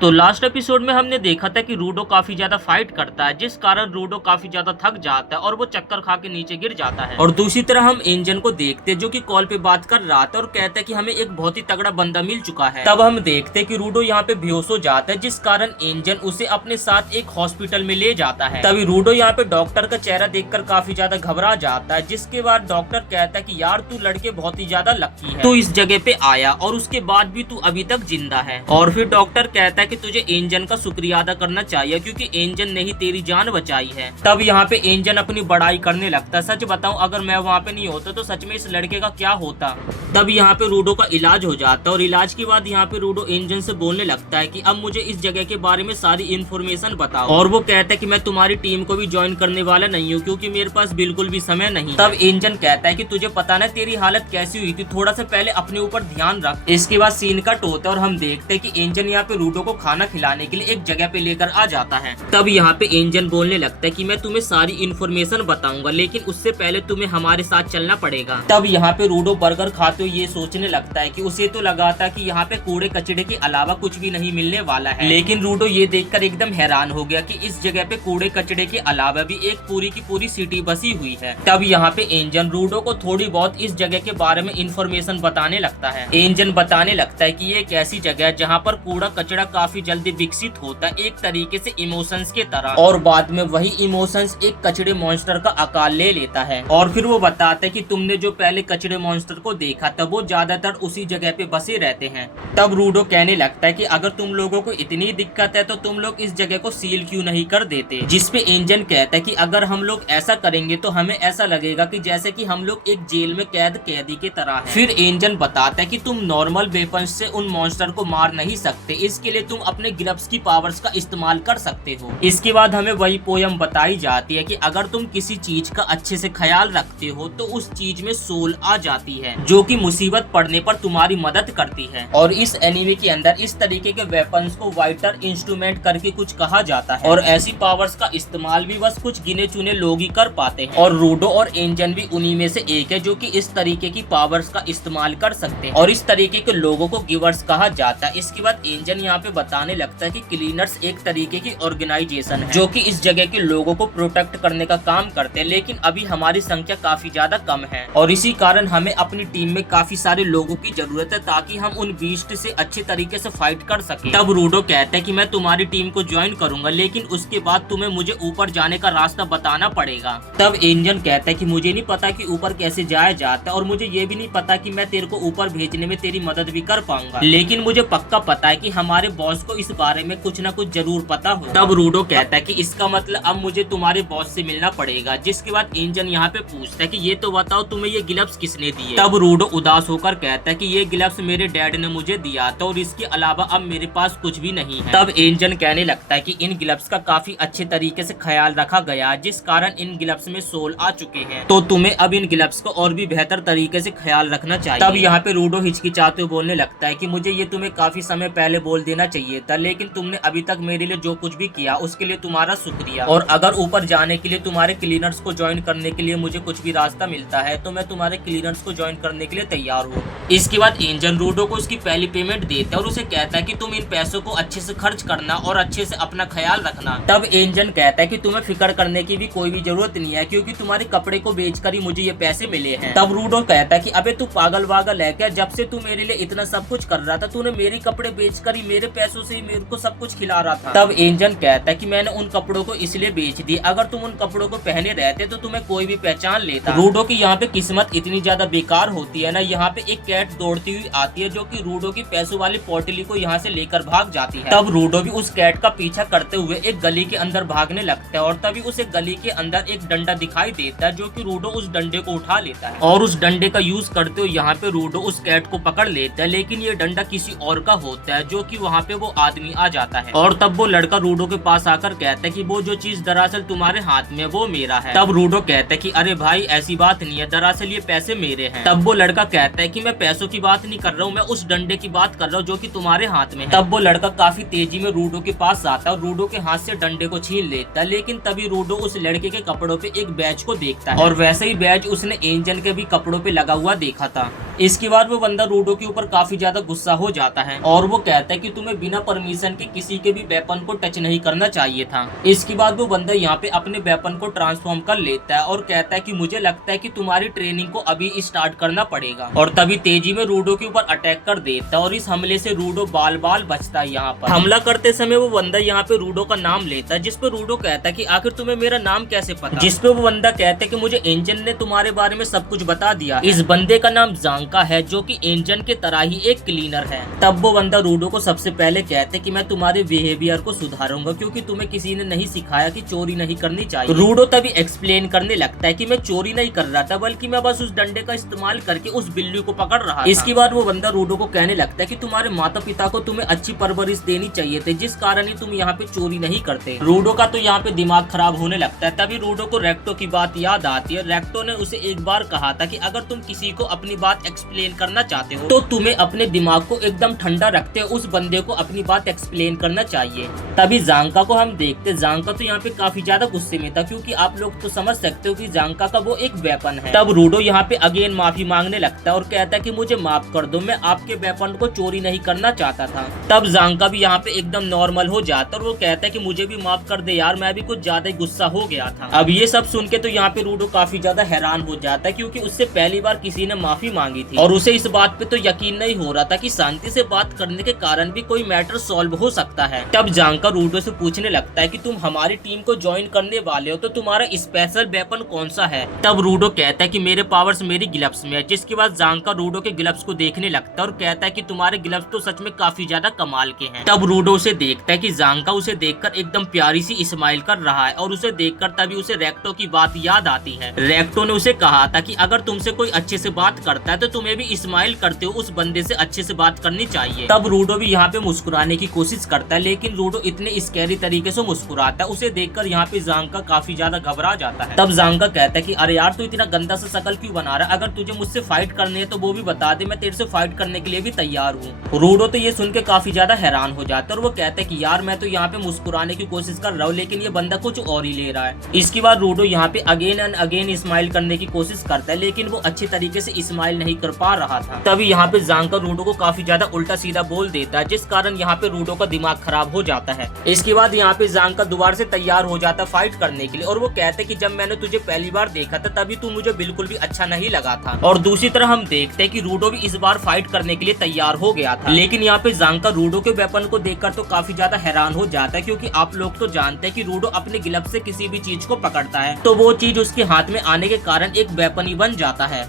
तो last episode में हमने देखा था कि रूडो काफी ज्यादा फाइट करता है, जिस कारण रूडो काफी ज्यादा थक जाता है और वो चक्कर खा के नीचे गिर जाता है। और दूसरी तरह हम एंजन को देखते जो कि कॉल पे बात कर रहा था और कहता है कि हमें एक बहुत ही तगड़ा बंदा मिल चुका है। तब हम देखते कि रूडो यहाँ पे बेहोश हो जाता है, जिस कारण एंजन उसे अपने साथ एक हॉस्पिटल में ले जाता है। तभी रूडो यहाँ पे डॉक्टर का चेहरा देखकर काफी ज्यादा घबरा जाता है, जिसके बाद डॉक्टर कहता है कि यार तू लड़के बहुत ही ज्यादा लकी है, तू इस जगह पे आया और उसके बाद भी तू अभी तक जिंदा है। और फिर डॉक्टर कहता है कि तुझे एंजन का शुक्रिया अदा करना चाहिए क्योंकि एंजन ने ही तेरी जान बचाई है। तब यहाँ पे एंजन अपनी बड़ाई करने लगता है। सच बताऊं, अगर मैं वहाँ पे नहीं होता तो सच में इस लड़के का क्या होता। तब यहाँ पे रूडो का इलाज हो जाता है और इलाज के बाद यहाँ पे रूडो एंजन से बोलने लगता है कि अब मुझे इस जगह के बारे में सारी इन्फॉर्मेशन बताओ। और वो कहता है कि मैं तुम्हारी टीम को भी ज्वाइन करने वाला नहीं हूँ क्योंकि मेरे पास बिल्कुल भी समय नहीं। तब एंजन कहता है कि तुझे पता ना तेरी हालत कैसी हुई थी, थोड़ा सा पहले अपने ऊपर ध्यान रख। इसके बाद सीन कट होता है और हम देखते हैं कि एंजन यहाँ पे रूडो को खाना खिलाने के लिए एक जगह पे लेकर आ जाता है। तब यहाँ पे एंजन बोलने लगता है कि मैं तुम्हें सारी इन्फॉर्मेशन बताऊंगा, लेकिन उससे पहले तुम्हें हमारे साथ चलना पड़ेगा। तब यहाँ पे रूडो बर्गर खाते हुए ये सोचने लगता है कि उसे तो लगा था कि यहाँ पे कूड़े कचड़े के अलावा कुछ भी नहीं मिलने वाला है, लेकिन रूडो ये देखकर एकदम हैरान हो गया कि इस जगह पे कूड़े कचड़े के अलावा भी एक पूरी की पूरी सिटी बसी हुई है। तब यहाँ पे एंजन रूडो को थोड़ी बहुत इस जगह के बारे में इन्फॉर्मेशन बताने लगता है। एंजन बताने लगता है कि ये एक ऐसी जगह है जहाँ पर कूड़ा कचड़ा काफी जल्दी विकसित होता है, एक तरीके से इमोशंस की तरह, और बाद में वही इमोशंस एक कचड़े मॉन्स्टर का आकार ले लेता है। और फिर वो बताता है कि तुमने जो पहले कचड़े मॉन्स्टर को देखा था वो ज्यादातर उसी जगह पे बसे रहते हैं। तब रूडो कहने लगता है कि अगर तुम लोगों को इतनी दिक्कत है तो तुम लोग इस जगह को सील क्यों नहीं कर देते। जिसपे एंजन कहता है कि अगर हम लोग ऐसा करेंगे तो हमें ऐसा लगेगा कि जैसे कि हम लोग एक जेल में कैदी की तरह हैं। फिर एंजन बताता है कि तुम नॉर्मल वेपन्स से उन मॉन्स्टर को मार नहीं सकते, इसके लिए तुम अपने ग्लव्स की पावर्स का इस्तेमाल कर सकते हो। इसके बाद हमें वही पोयम बताई जाती है कि अगर तुम किसी चीज का अच्छे से ख्याल रखते हो तो उस चीज में सोल आ जाती है जो कि मुसीबत पड़ने पर तुम्हारी मदद करती है। और इस एनिमे के अंदर इस तरीके के वेपन्स को वाइटर इंस्ट्रूमेंट करके कुछ कहा जाता है और ऐसी पावर्स का इस्तेमाल भी बस कुछ गिने चुने लोग ही कर पाते हैं। और रूडो और एंजन भी उन्हीं में से एक है जो कि इस तरीके की पावर्स का इस्तेमाल कर सकते हैं और इस तरीके के लोगों को गिवर्स कहा जाता है। इसके बाद एंजन यहाँ पे बताने लगता है कि क्लीनर्स एक तरीके की ऑर्गेनाइजेशन है जो कि इस जगह के लोगों को प्रोटेक्ट करने का काम करते हैं, लेकिन अभी हमारी संख्या काफी ज्यादा कम है और इसी कारण हमें अपनी टीम में काफी सारे लोगों की जरूरत है ताकि हम उन बीस्ट से अच्छे तरीके से फाइट कर सके। तब रूडो कहता है कि मैं तुम्हारी टीम को ज्वाइन करूंगा, लेकिन उसके बाद तुम्हें मुझे ऊपर जाने का रास्ता बताना पड़ेगा। तब एंजन कहता है कि मुझे नहीं पता कि ऊपर कैसे जाया जाता है और मुझे ये भी नहीं पता कि मैं तेरे को ऊपर भेजने में तेरी मदद भी कर पाऊंगा, लेकिन मुझे पक्का पता है कि हमारे बॉस को इस बारे में कुछ न कुछ जरूर पता हो। तब रूडो कहता है कि इसका मतलब अब मुझे तुम्हारे बॉस से मिलना पड़ेगा। जिसके बाद एंजन यहाँ पे पूछता है कि ये तो बताओ तुम्हें ये ग्लव्स किसने दिए। तब रूडो उदास होकर कहता है कि ये ग्लव्स मेरे डैड ने मुझे दिया था और इसके अलावा अब मेरे पास कुछ भी नहीं है। तब एंजन कहने लगता है कि इन ग्लव्स का काफी अच्छे तरीके से ख्याल रखा गया जिस कारण इन ग्लव्स में सोल आ चुके हैं, तो तुम्हें अब इन ग्लव्स को और भी बेहतर तरीके से ख्याल रखना चाहिए। तब यहाँ पे रूडो हिचकिचाते हुए बोलने लगता है कि मुझे ये तुम्हें काफी समय पहले बोल देना चाहिए था, लेकिन तुमने अभी तक मेरे लिए जो कुछ भी किया उसके लिए तुम्हारा शुक्रिया। और अगर ऊपर जाने के लिए तुम्हारे क्लीनर्स को ज्वाइन करने के लिए मुझे कुछ भी रास्ता मिलता है तो मैं तुम्हारे क्लीनर्स को ज्वाइन करने के लिए तैयार हूँ। इसके बाद एंजन रूडो को उसकी पहली पेमेंट देता है और उसे कहता है कि तुम इन पैसों को अच्छे से खर्च करना और अच्छे से अपना ख्याल रखना। तब एंजन कहता है कि तुम्हें फिक्र करने की भी कोई भी जरूरत नहीं है क्योंकि तुम्हारे कपड़े को बेचकर ही मुझे ये पैसे मिले हैं। तब रूडो कहता है कि अबे तू पागल वागल है क्या, जब से तू मेरे लिए इतना सब कुछ कर रहा था तूने मेरे कपड़े बेचकर ही मेरे पैसों से ही मेरे को सब कुछ खिला रहा था। तब एंजन कहता है कि मैंने उन कपड़ों को इसलिए बेच दी, अगर तुम उन कपड़ों को पहने रहते तो तुम्हें कोई भी पहचान लेता। रूडो की यहाँ पे किस्मत इतनी ज्यादा बेकार होती है ना, यहाँ पे एक कैट दौड़ती हुई आती है जो कि रूडो की पैसों वाली पोटली को यहाँ से लेकर भाग जाती है। तब रूडो भी उस कैट का पीछा करते हुए एक गली के अंदर भागने लगता है और तभी उसे गली के अंदर एक डंडा दिखाई देता है जो कि रूडो उस डंडे को उठा लेता है और उस डंडे का यूज करते हुए यहाँ पे रूडो उस कैट को पकड़ लेता है, लेकिन ये डंडा किसी और का होता है जो कि वहाँ पे वो आदमी आ जाता है। और तब वो लड़का रूडो के पास आकर कहता है कि वो जो चीज दरअसल तुम्हारे हाथ में वो मेरा है। तब रूडो कहता है कि अरे भाई ऐसी बात नहीं है, दरअसल ये पैसे मेरे हैं। तब वो लड़का कहता है कि मैं पैसों की बात नहीं कर रहा हूँ, मैं उस डंडे की बात कर रहा हूँ जो कि तुम्हारे हाथ में है। तब वो लड़का काफी तेजी में रूडो के पास आता है और रूडो के हाथ से डंडे को छीन लेता है, लेकिन तभी रूडो उस लड़के के कपड़ों पे एक बैज को देखता है और वैसे ही बैज उसने एंजन के भी कपड़ों पे लगा हुआ देखा था। इसके बाद वो बंदा रूडो के ऊपर काफी ज्यादा गुस्सा हो जाता है और वो कहता है कि तुम्हें बिना परमिशन के किसी के भी वेपन को टच नहीं करना चाहिए था। इसके बाद वो बंदा यहाँ पे अपने वेपन को ट्रांसफॉर्म कर लेता है और कहता है कि मुझे लगता है कि तुम्हारी ट्रेनिंग को अभी स्टार्ट करना पड़ेगा, और तभी तेजी में रूडो के ऊपर अटैक कर देता है और इस हमले से रूडो बाल बाल बचता है। यहाँ पर हमला करते समय वो बंदा यहाँ पे रूडो का नाम लेता है, जिसपे रूडो कहता है कि आखिर तुम्हें मेरा नाम कैसे पता, जिसपे वो बंदा कहता है कि मुझे एंजन ने तुम्हारे बारे में सब कुछ बता दिया। इस बंदे का नाम जांका है, जो कि एंजन के तरह ही एक क्लीनर है। तब वो बंदा रूडो को सबसे पहले कहते है कि मैं तुम्हारे बिहेवियर को सुधारूंगा, क्योंकि तुम्हें किसी ने नहीं सिखाया कि चोरी नहीं करनी चाहिए। रूडो तभी एक्सप्लेन करने लगता है कि मैं चोरी नहीं कर रहा था, बल्कि मैं बस उस डंडे का इस्तेमाल करके उस बिल्ली को पकड़ रहा था। इसके बाद वो बंदा रूडो को कहने लगता है कि तुम्हारे माता पिता को तुम्हें अच्छी परवरिश देनी चाहिए थी, जिस कारण ही तुम यहाँ पे चोरी नहीं करते। रूडो का तो यहाँ पे दिमाग खराब होने लगता है। तभी रूडो को रेक्टो की बात याद आती है। रेक्टो ने उसे एक बार कहा था कि अगर तुम किसी को अपनी बात एक्सप्लेन करना चाहते हो तो तुम्हें अपने दिमाग को एकदम ठंडा रखते उस बंदे को अपनी बात एक्सप्लेन करना चाहिए। तभी जांका को हम देखते, जांका तो यहाँ पे काफी ज्यादा गुस्से में था, क्योंकि आप लोग तो समझ सकते हो कि जांका का वो एक वेपन है। तब रूडो यहाँ पे अगेन माफी मांगने लगता है और कहता है कि मुझे माफ कर दो, मैं आपके वेपन को चोरी नहीं करना चाहता था। तब जांका भी यहाँ पे एकदम नॉर्मल हो जाता है और वो कहता है कि मुझे भी माफ कर दे यार, मैं भी कुछ ज्यादा ही गुस्सा हो गया था। अब ये सब सुन के तो यहाँ पे रूडो काफी ज्यादा हैरान हो जाता है, क्योंकि उससे पहली बार किसी ने माफी मांगी थी और उसे इस बात पे तो यकीन नहीं हो रहा था कि शांति से बात करने के कारण भी कोई मैटर सॉल्व हो सकता है। तब जांका रूडो से पूछने लगता है कि तुम हमारी टीम को ज्वाइन करने वाले हो तो तुम्हारा स्पेशल वेपन कौन सा है। तब रूडो कहता है कि मेरे पावर्स मेरी ग्लव्स में है, जिसके बाद जांका रूडो के ग्लव्स को देखने लगता है और कहता है कि तुम्हारे ग्लव्स तो सच में काफी ज्यादा कमाल के हैं। तब रूडो उसे देखता है कि जांका उसे देखकर एकदम प्यारी सी स्माइल कर रहा है और उसे देखकर तभी उसे रेक्टो की बात याद आती है। रेक्टो ने उसे कहा था कि अगर तुमसे कोई अच्छे से बात करता है तो तुम्हें भी स्माइल करते हो उस बंदे से अच्छे से बात करनी चाहिए। तब रूडो भी यहाँ पे मुस्कुराने की कोशिश करता है, लेकिन रूडो इतने स्कैरी तरीके से मुस्कुराता है, उसे देखकर यहाँ पे जांका काफी ज्यादा घबरा जाता है। तब जांका कहता है कि अरे यार तू इतना गंदा सा शकल क्यों बना रहा है, अगर तुझे मुझसे फाइट करनी है तो वो भी बता दे, मैं तेरे से फाइट करने के लिए भी तैयार हूँ। रूडो तो ये सुन के काफी ज्यादा हैरान हो जाता है और वो कहता है कि यार मैं तो यहाँ पे मुस्कुराने की कोशिश कर रहा हूँ, लेकिन ये बंदा कुछ और ही ले रहा है। इसके बाद रूडो यहाँ पे अगेन एंड अगेन स्माइल करने की कोशिश करता है, लेकिन वो अच्छे तरीके से स्माइल नहीं कर पा रहा था। तभी यहाँ पे जांका रूडो को काफी ज्यादा उल्टा सीधा बोल देता है, जिस कारण यहाँ पे रूडो का दिमाग खराब हो जाता है। इसके बाद यहाँ पे जांका दोबारा से तैयार हो जाता है फाइट करने के लिए और वो कहते कि जब मैंने तुझे पहली बार देखा था तभी तू मुझे बिल्कुल भी अच्छा नहीं लगा था। और दूसरी तरफ हम देखते हैं कि रूडो भी इस बार फाइट करने के लिए तैयार हो गया था, लेकिन यहाँ पे जांका रूडो के वेपन को देखकर तो काफी ज्यादा हैरान हो जाता है, क्योंकि आप लोग तो जानते हैं कि रूडो अपने ग्लव से किसी भी चीज को पकड़ता है तो वो चीज उसके हाथ में आने के कारण एक वेपन ही बन जाता है।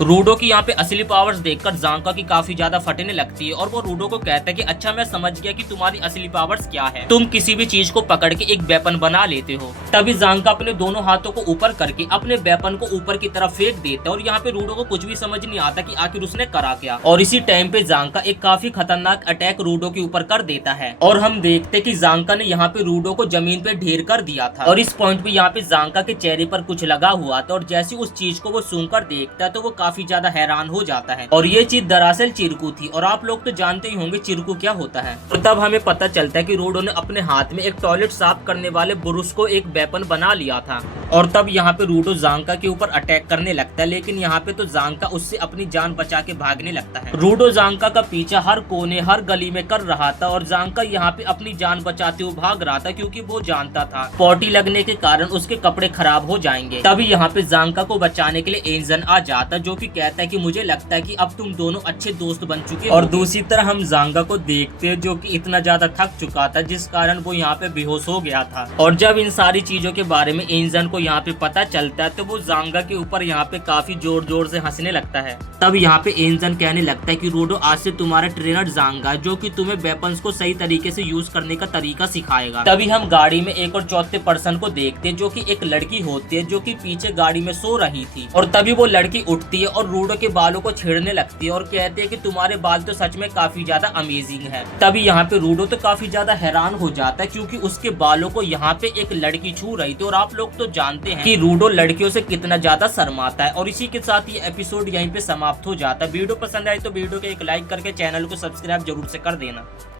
रूडो की यहाँ पे असली पावर्स देखकर जांका की काफी ज्यादा फटने लगती है और वो रूडो को कहता है कि अच्छा मैं समझ गया कि तुम्हारी असली पावर्स क्या है, तुम किसी भी चीज को पकड़ के एक वेपन बना लेते हो। तभी जांका अपने दोनों हाथों को ऊपर करके अपने वेपन को ऊपर की तरफ फेंक देता है और यहाँ पे रूडो को कुछ भी समझ नहीं आता कि आखिर उसने करा क्या। और इसी टाइम पे जांका एक काफी खतरनाक अटैक रूडो के ऊपर कर देता है और हम देखते कि जांका ने यहाँ पे रूडो को जमीन पे ढेर कर दिया था और इस पॉइंट पे यहाँ पे जांका के चेहरे पर कुछ लगा हुआ था और जैसे उस चीज को वो सूंघकर देखता है तो वो काफी ज्यादा हैरान हो जाता है। और ये चीज दरअसल चिरकू थी और आप लोग तो जानते ही होंगे चिरकू क्या होता है। और तब हमें पता चलता है कि रूडो ने अपने हाथ में एक टॉयलेट साफ करने वाले ब्रुश को एक वेपन बना लिया था और तब यहाँ पे रूडो जांका के ऊपर अटैक करने लगता है, लेकिन यहाँ पे तो जांका उससे अपनी जान बचा के भागने लगता है। रूडो जांका का पीछा हर कोने हर गली में कर रहा था और जांका यहाँ पे अपनी जान बचाते हुए भाग रहा था, क्योंकि वो जानता था पॉटी लगने के कारण उसके कपड़े खराब हो जाएंगे। तभी यहाँ पे जांका को बचाने के लिए एंजन आ जाता जो कि कहता है कि मुझे लगता है कि अब तुम दोनों अच्छे दोस्त बन चुके हो। और दूसरी तरह हम जांगा को देखते हैं जो कि इतना ज्यादा थक चुका था जिस कारण वो यहाँ पे बेहोश हो गया था। और जब इन सारी चीजों के बारे में एंजन को यहाँ पे पता चलता है तो वो जांगा के ऊपर यहाँ पे काफी जोर जोर से हंसने लगता है। तब यहाँ पे एंजन कहने लगता है कि रूडो आज से तुम्हारा ट्रेनर जांगा जो कि तुम्हें वेपन्स को सही तरीके से यूज करने का तरीका सिखाएगा। तभी हम गाड़ी में एक और चौथे पर्सन को देखते हैं जो कि एक लड़की होती है जो कि पीछे गाड़ी में सो रही थी और तभी वो लड़की उठती है और रूडो के बालों को छेड़ने लगती है और कहते हैं कि तुम्हारे बाल तो सच में काफी ज्यादा अमेजिंग है। तभी यहाँ पे रूडो तो काफी ज्यादा हैरान हो जाता है क्योंकि उसके बालों को यहाँ पे एक लड़की छू रही थी और आप लोग तो जानते हैं कि रूडो लड़कियों से कितना ज्यादा शर्माता है। और इसी के साथ ये एपिसोड यहीं पे समाप्त हो जाता है। वीडियो पसंद आए तो वीडियो को एक लाइक करके चैनल को सब्सक्राइब जरूर से कर देना।